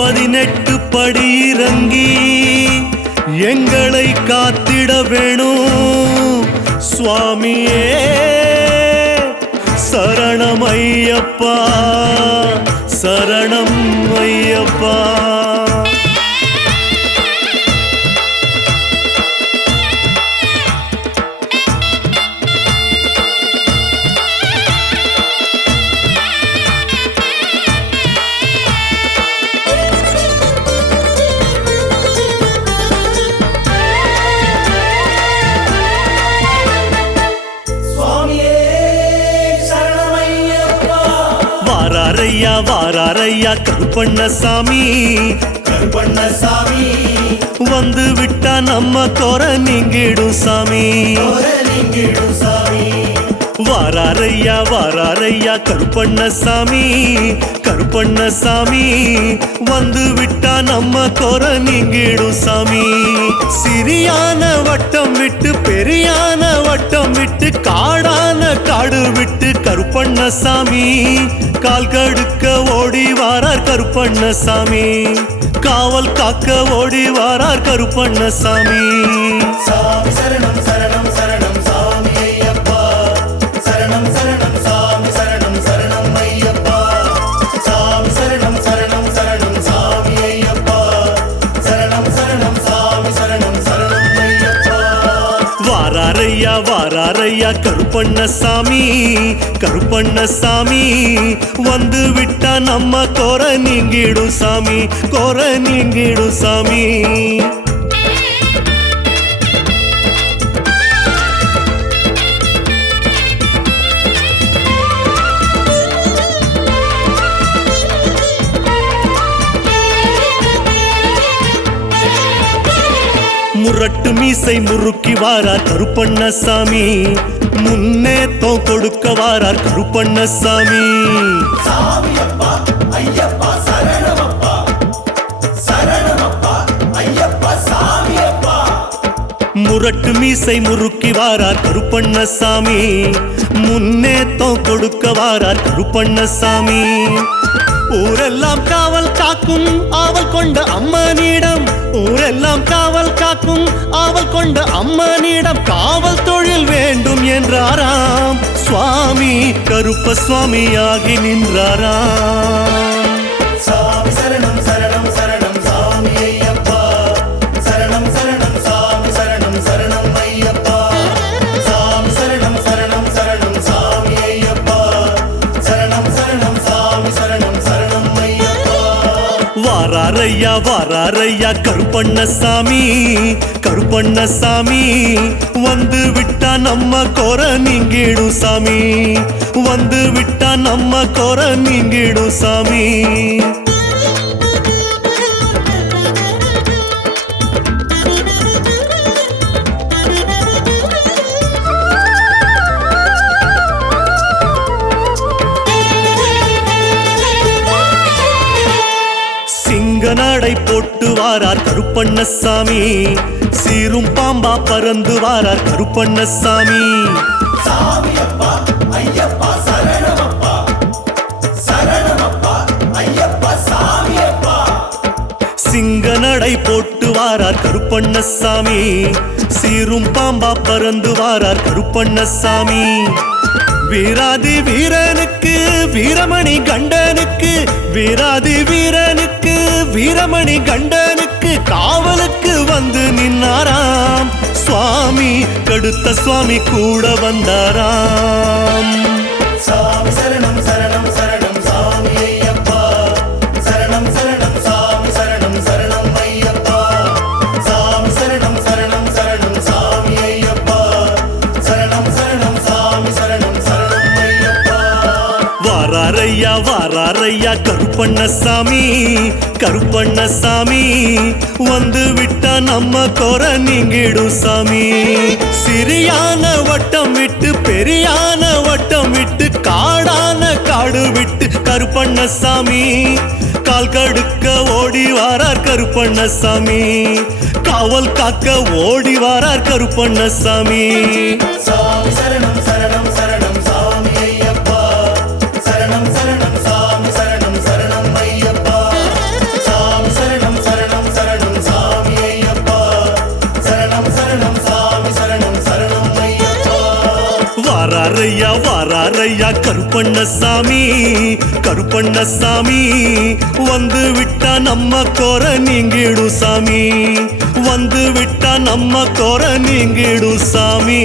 18 படி இறங்கி எங்களை காத்திட வேணும் சுவாமியே சரணம் ஐயப்பா சரணம் ஐயப்பா வாராரையா கருப்பண்ணசாமி வந்து விட்டா நம்ம குற நீங்கிடும் சாமி வாராரையா கருப்பண்ணசாமி வந்து விட்டா நம்ம குற நீங்கிடும் சாமி சிறியான வட்டம் விட்டு பெரியான வட்டம் விட்டு காடான காடு விட்டு கருப்பண்ணசாமி கால் கடுக்க ஓடி வாரார் கருப்பண்ணசாமி காவல் காக்க ஓடி வாரார் கருப்பண்ணசாமி சாமி சரணம் சரணம் சரணம் சாமி ஐயப்பா சரணம் சரணம் சாமி சரணம் சரணம் ஐயப்பா சாமி சரணம் சரணம் சரணம் சாமி ஐயப்பா சரணம் சரணம் சாமி சரணம் சரணம் ஐயப்பா வாராரையா கருப்பண்ணசாமி வந்து விட்டா நம்ம குற நீங்கிடும் சாமி முரட்டு மீசை முறுக்கி வாரார் கருப்பண்ணசாமி முன்னேத்தம் கொடுக்க வாரார் கருப்பண்ணசாமி சாமியப்பா ஐயப்பா சரணமப்பா சரணமப்பா ஐயப்பா சாமியப்பா முரட்டு மீசை முறுக்கி வாரார் கருப்பண்ணசாமி முன்னேத்தம் கொடுக்க வாரார் கருப்பண்ணசாமி ஊரெல்லாம் காவல் காக்கும் ஆவல் கொண்ட அம்மனிடம் ஊரெல்லாம் காவல் காக்கும் ஆவல் கொண்ட அம்மனிடம் காவல் தொழில் வேண்டும் என்றாராம் சுவாமி கருப்ப சுவாமியாகி நின்றாராம் சாமி சரணம் சரணம் சரணம் சாமி ஐயப்பா சரணம் சரணம் சாமி சரணம் சரணம் ஐயப்பா சாமி சரணம் சரணம் சரணம் சாமி ஐயப்பா சரணம் சரணம் சாமி சரணம் சரணம் ஐயப்பா வாராரையா கருப்பண்ணசாமி வந்து விட்டா நம்ம குற நீங்கிடும் சாமி வந்து விட்டா நம்ம குற நீங்கிடும் சாமி நடை போட்டு வாரார் கருப்பண்ணசாமி சீரும் பாம்பா பறந்து வாரார் கருப்பண்ணசாமி சாமியப்பா ஐயப்பா சரணமப்பா சரணமப்பா ஐயப்பா சாமியப்பா சிங்க நடை போட்டு வாரார் கருப்பண்ணசாமி சீரும் பாம்பா பறந்து வாரார் கருப்பண்ணசாமி வீராதி வீரனுக்கு வீரமணி கண்டனுக்கு வீராதி வீரனுக்கு வீரமணி கண்டனுக்கு காவலுக்கு வந்து நின்னாராம் சுவாமி கடுத்த சுவாமி கூட வந்தாராம் சாமி சரணம் சரணம் சரணம் சாமி ஐயப்பா சரணம் சரணம் சாமி சரணம் சரணம் ஐயப்பா சாமி சரணம் சரணம் சரணம் சாமி ஐயப்பா சரணம் சரணம் சாமி சரணம் சரணம் ஐயப்பா வாராரையா கருப்பண்ணசாமி வந்து விட்டா நம்ம குற நீங்கிடும் சாமி சிறியான வட்டம் விட்டு பெரியான வட்டம் விட்டு காடான காடு விட்டு கருப்பண்ணசாமி கால் கடுக்க ஓடி வாரார் கருப்பண்ணசாமி காவல் காக்க ஓடி வாரார் கருப்பண்ணசாமி சாமி சரணம் சரணம் சரணம் சாமி ஐயப்பா சரணம் சரணம் சாமி சரணம் சரணம் ஐயப்பா சாமி வாராரையா கருப்பண்ணசாமி கருப்பண்ணசாமி வந்து விட்டா நம்ம கோர நீங்கிடும் சாமி வந்து விட்டா நம்ம கோர நீங்கிடும் சாமி